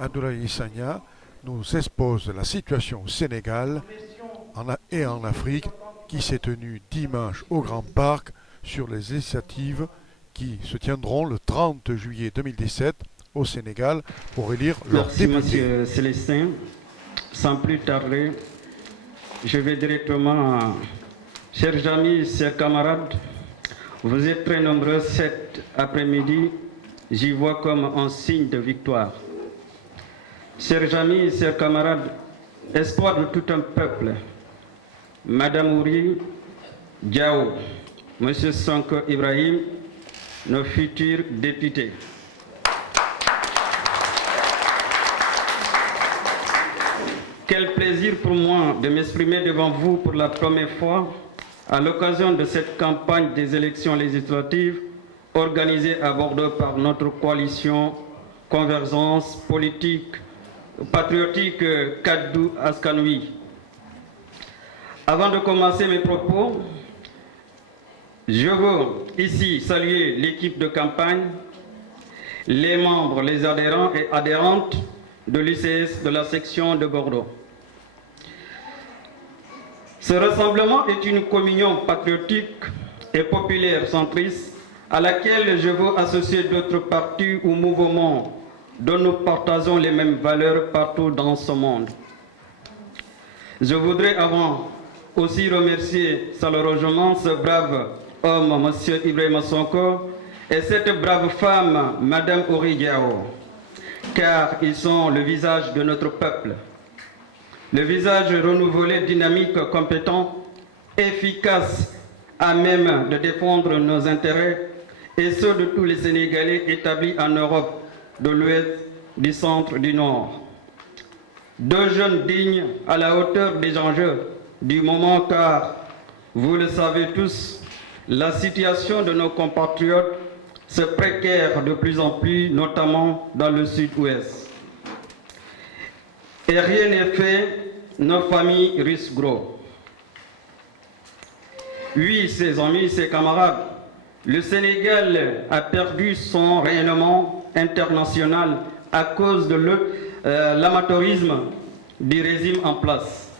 Abdoulaye Sagna nous expose la situation au Sénégal et en Afrique qui s'est tenue dimanche au Grand Parc sur les initiatives qui se tiendront le 30 juillet 2017 au Sénégal pour élire leurs Merci, députés. Monsieur Célestin. Sans plus tarder, je vais directement, chers amis, chers camarades, vous êtes très nombreux cet après-midi, j'y vois comme un signe de victoire. Chers amis, chers camarades, espoir de tout un peuple, Madame Ouri Diao, Monsieur Sonko Ibrahim, nos futurs députés. Quel plaisir pour moi de m'exprimer devant vous pour la première fois à l'occasion de cette campagne des élections législatives organisée à Bordeaux par notre coalition Convergence politique patriotique Kaddu Askanoui. Avant de commencer mes propos, je veux ici saluer l'équipe de campagne, les membres, les adhérents et adhérentes de l'UCS de la section de Bordeaux. Ce rassemblement est une communion patriotique et populaire centriste à laquelle je veux associer d'autres partis ou mouvements dont nous partageons les mêmes valeurs partout dans ce monde. Je voudrais avant aussi remercier chaleureusement ce brave homme, M. Ibrahim Sonko, et cette brave femme, Mme Ouri Diao, car ils sont le visage de notre peuple. Le visage renouvelé, dynamique, compétent, efficace, à même de défendre nos intérêts et ceux de tous les Sénégalais établis en Europe, de l'Ouest, du Centre, du Nord. Deux jeunes dignes à la hauteur des enjeux du moment car, vous le savez tous, la situation de nos compatriotes se précaire de plus en plus, notamment dans le Sud-Ouest. Et rien n'est fait, nos familles risquent gros. Oui, ses amis, ses camarades, le Sénégal a perdu son rayonnement international à cause de l'amateurisme du régime en place.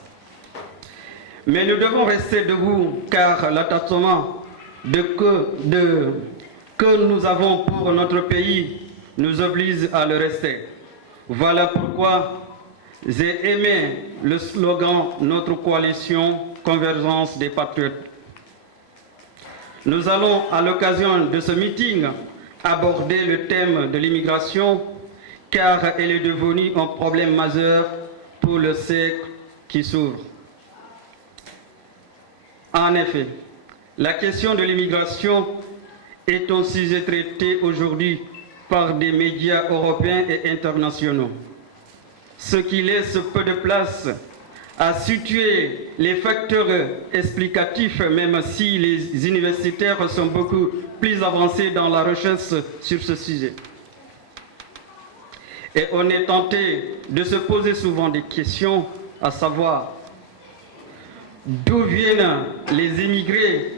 Mais nous devons rester debout car l'attachement que nous avons pour notre pays nous oblige à le rester. Voilà pourquoi j'ai aimé le slogan « Notre coalition Convergence des patriotes ». Nous allons, à l'occasion de ce meeting, aborder le thème de l'immigration car elle est devenue un problème majeur pour le siècle qui s'ouvre. En effet, la question de l'immigration est un sujet traité aujourd'hui par des médias européens et internationaux, ce qui laisse peu de place à situer les facteurs explicatifs, même si les universitaires sont beaucoup plus avancés dans la recherche sur ce sujet. Et on est tenté de se poser souvent des questions, à savoir d'où viennent les immigrés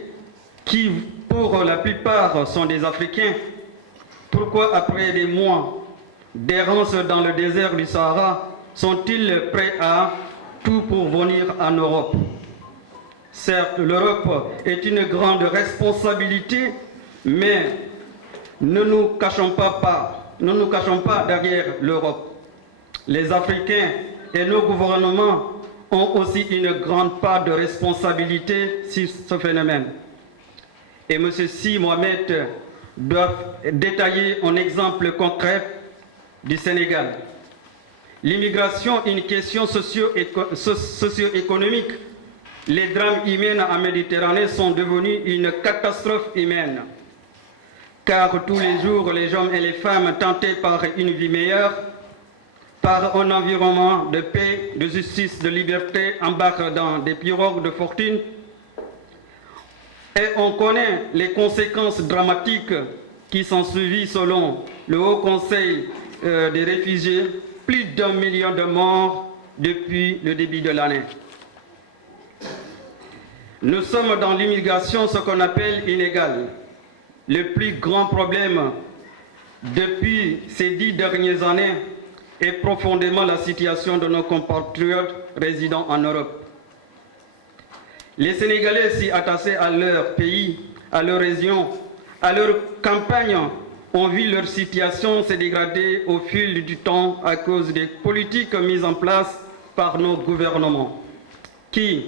qui, pour la plupart, sont des Africains. Pourquoi, après des mois d'errance dans le désert du Sahara, sont-ils prêts à tout pour venir en Europe? Certes, l'Europe est une grande responsabilité, mais ne nous cachons pas derrière l'Europe. Les Africains et nos gouvernements ont aussi une grande part de responsabilité sur ce phénomène. Et M. Si Mohamed doit détailler un exemple concret du Sénégal. L'immigration est une question socio-économique. Les drames humains en Méditerranée sont devenus une catastrophe humaine. Car tous les jours, les hommes et les femmes tentés par une vie meilleure, par un environnement de paix, de justice, de liberté, embarquent dans des pirogues de fortune. Et on connaît les conséquences dramatiques qui sont suivies selon le Haut Conseil des réfugiés, plus d'1 million de morts depuis le début de l'année. Nous sommes dans l'immigration, ce qu'on appelle illégale. Le plus grand problème depuis ces 10 dernières années et profondément la situation de nos compatriotes résidant en Europe. Les Sénégalais si attachés à leur pays, à leur région, à leur campagne, ont vu leur situation se dégrader au fil du temps à cause des politiques mises en place par nos gouvernements, qui,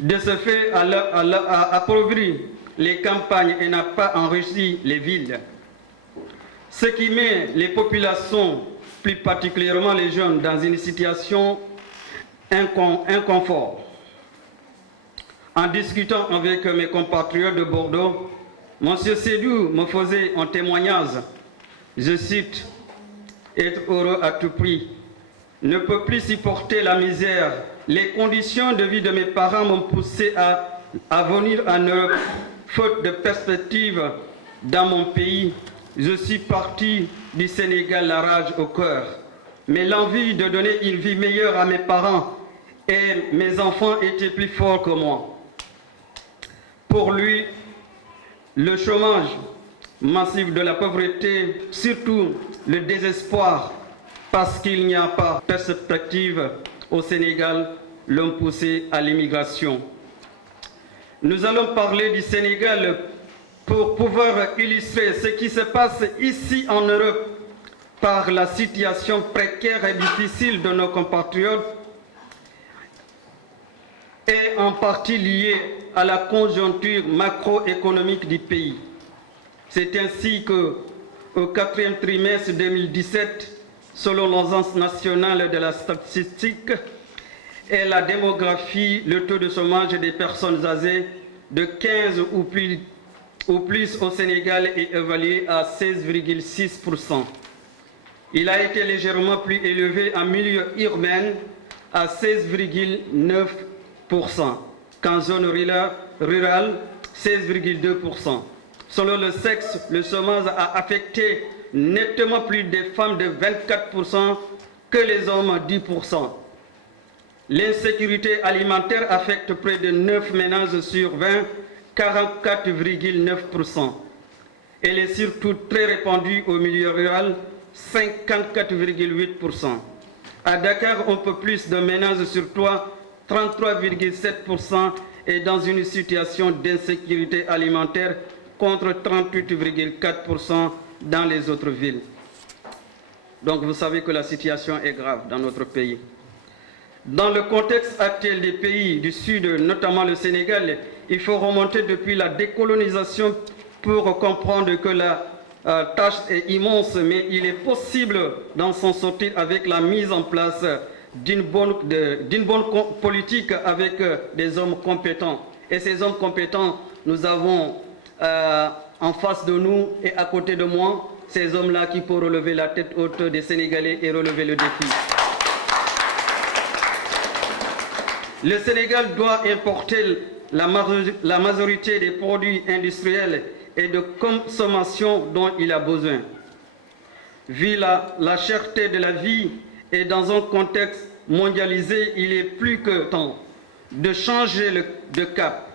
de ce fait, a appauvri les campagnes et n'a pas enrichi les villes. Ce qui met les populations, plus particulièrement les jeunes, dans une situation inconfort. En discutant avec mes compatriotes de Bordeaux, M. Sédou me faisait un témoignage, je cite, « Être heureux à tout prix, ne peut plus supporter la misère. Les conditions de vie de mes parents m'ont poussé à venir en Europe, faute de perspective dans mon pays. Je suis parti du Sénégal la rage au cœur, mais l'envie de donner une vie meilleure à mes parents et mes enfants était plus fort que moi. » Pour lui, le chômage massif de la pauvreté, surtout le désespoir, parce qu'il n'y a pas de perspective au Sénégal, l'ont poussé à l'immigration. Nous allons parler du Sénégal pour pouvoir illustrer ce qui se passe ici en Europe par la situation précaire et difficile de nos compatriotes et en partie liée à la conjoncture macroéconomique du pays. C'est ainsi qu'au quatrième trimestre 2017, selon l'Agence nationale de la statistique et la démographie, le taux de chômage des personnes âgées de 15 ou plus au Sénégal est évalué à 16,6%. Il a été légèrement plus élevé en milieu urbain à 16,9%, qu'en zone rurale, 16,2%. Selon le sexe, le chômage a affecté nettement plus des femmes de 24% que les hommes 10%. L'insécurité alimentaire affecte près de 9 ménages sur 20, 44,9%. Elle est surtout très répandue au milieu rural, 54,8%. À Dakar, un peu plus de ménages sur 3, 33,7%, est dans une situation d'insécurité alimentaire contre 38,4% dans les autres villes. Donc vous savez que la situation est grave dans notre pays. Dans le contexte actuel des pays du Sud, notamment le Sénégal, il faut remonter depuis la décolonisation pour comprendre que la tâche est immense, mais il est possible d'en s'en sortir avec la mise en place d'une bonne politique avec des hommes compétents. Et ces hommes compétents, nous avons en face de nous et à côté de moi, ces hommes-là qui peuvent relever la tête haute des Sénégalais et relever le défi. Le Sénégal doit importer la majorité des produits industriels et de consommation dont il a besoin. Vu la cherté de la vie et dans un contexte mondialisé, il est plus que temps de changer de cap.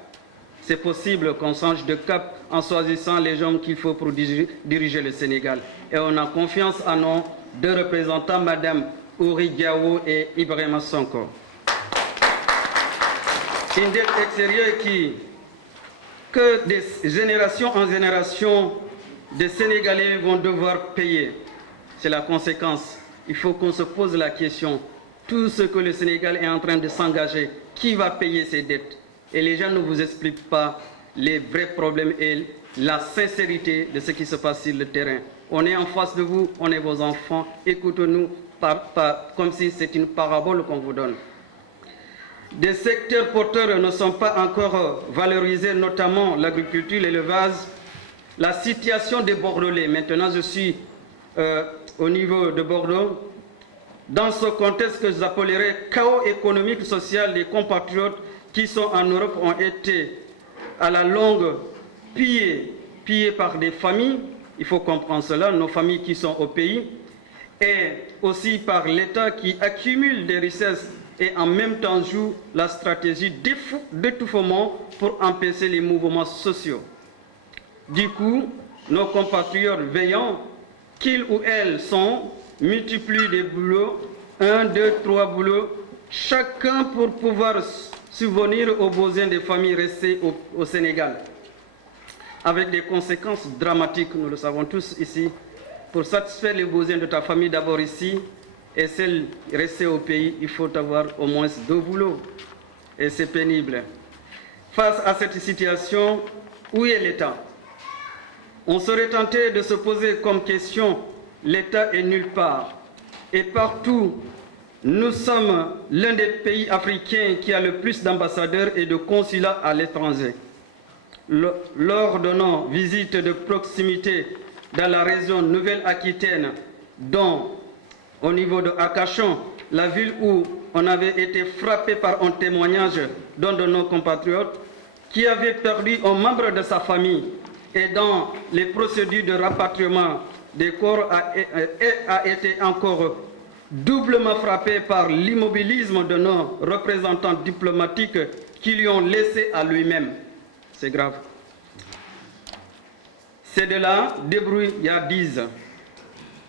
C'est possible qu'on change de cap en choisissant les hommes qu'il faut pour diriger le Sénégal. Et on a confiance en nos deux représentants, Mme Ouri Diawo et Ibrahima Sonko. Une dette extérieure que des générations en génération, des Sénégalais vont devoir payer. C'est la conséquence. Il faut qu'on se pose la question. Tout ce que le Sénégal est en train de s'engager, qui va payer ces dettes? Et les gens ne vous expliquent pas les vrais problèmes et la sincérité de ce qui se passe sur le terrain. On est en face de vous, on est vos enfants. Écoutez-nous comme si c'est une parabole qu'on vous donne. Des secteurs porteurs ne sont pas encore valorisés, notamment l'agriculture, l'élevage. La situation des Bordelais, maintenant je suis au niveau de Bordeaux, dans ce contexte que j'appellerais chaos économique, social des compatriotes qui sont en Europe ont été à la longue pillés par des familles, il faut comprendre cela, nos familles qui sont au pays, et aussi par l'État qui accumule des richesses et en même temps joue la stratégie d'étouffement pour empêcher les mouvements sociaux. Du coup, nos compatriotes veillant qu'ils ou elles sont multiplient des boulots, 1, 2, 3 boulots, chacun pour pouvoir subvenir aux besoins des familles restées au Sénégal, avec des conséquences dramatiques, nous le savons tous ici. Pour satisfaire les besoins de ta famille d'abord ici et celle restée au pays, il faut avoir au moins 2 boulots. Et c'est pénible. Face à cette situation, où est l'État? On serait tenté de se poser comme question, l'État est nulle part. Et partout, nous sommes l'un des pays africains qui a le plus d'ambassadeurs et de consulats à l'étranger. Lors de nos visites de proximité dans la région Nouvelle-Aquitaine, dont au niveau de Arcachon, la ville où on avait été frappé par un témoignage d'un de nos compatriotes qui avait perdu un membre de sa famille et dans les procédures de rapatriement des corps a été encore doublement frappé par l'immobilisme de nos représentants diplomatiques qui lui ont laissé à lui-même. C'est grave. Ces deux-là, débrouillardise.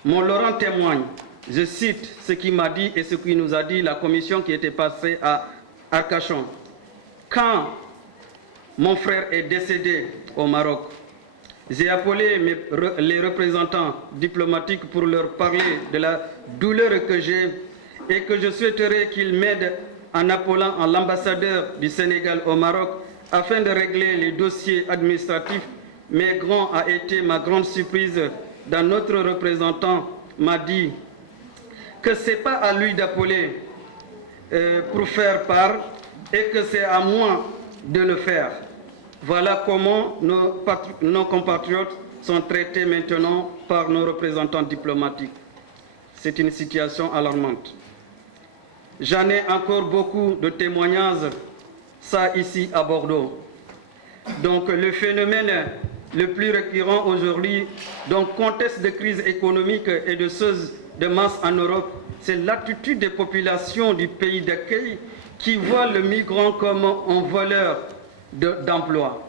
Mon Laurent témoigne, je cite ce qu'il m'a dit et ce qu'il nous a dit la commission qui était passée à Arcachon. Quand mon frère est décédé au Maroc, j'ai appelé les représentants diplomatiques pour leur parler de la douleur que j'ai et que je souhaiterais qu'ils m'aident en appelant l'ambassadeur du Sénégal au Maroc afin de régler les dossiers administratifs. Mais grand a été ma grande surprise dans notre représentant m'a dit que ce n'est pas à lui d'appeler pour faire part et que c'est à moi de le faire. Voilà comment nos compatriotes sont traités maintenant par nos représentants diplomatiques. C'est une situation alarmante. J'en ai encore beaucoup de témoignages, ça ici à Bordeaux. Donc le phénomène le plus récurrent aujourd'hui, donc contexte de crise économique et de choses de masse en Europe, c'est l'attitude des populations du pays d'accueil qui voient le migrant comme un voleur d'emploi.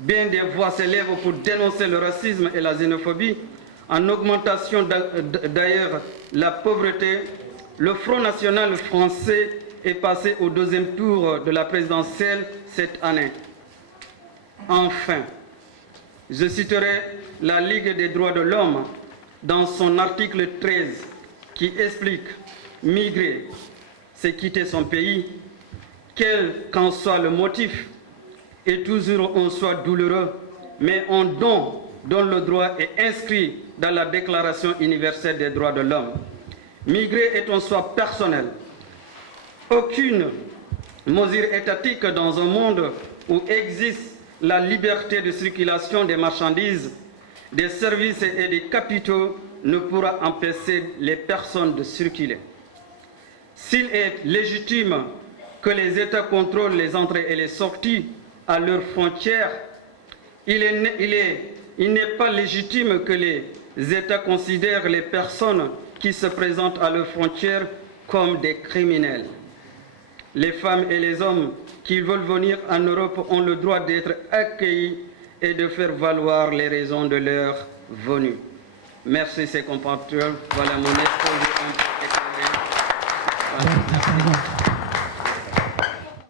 Bien des voix s'élèvent pour dénoncer le racisme et la xénophobie, en augmentation d'ailleurs la pauvreté. Le Front National français est passé au 2e tour de la présidentielle cette année. Enfin, je citerai la Ligue des droits de l'homme dans son article 13 qui explique « Migrer, c'est quitter son pays, quel qu'en soit le motif, et toujours un choix douloureux, mais un don dont le droit est inscrit dans la Déclaration universelle des droits de l'homme. Migrer est un choix personnel. Aucune mesure étatique dans un monde où existe la liberté de circulation des marchandises, des services et des capitaux ne pourra empêcher les personnes de circuler. S'il est légitime que les États contrôlent les entrées et les sorties à leurs frontières, il n'est pas légitime que les États considèrent les personnes qui se présentent à leurs frontières comme des criminels. Les femmes et les hommes qui veulent venir en Europe ont le droit d'être accueillis et de faire valoir les raisons de leur venue. Merci, ses compatriotes. Voilà mon exposé.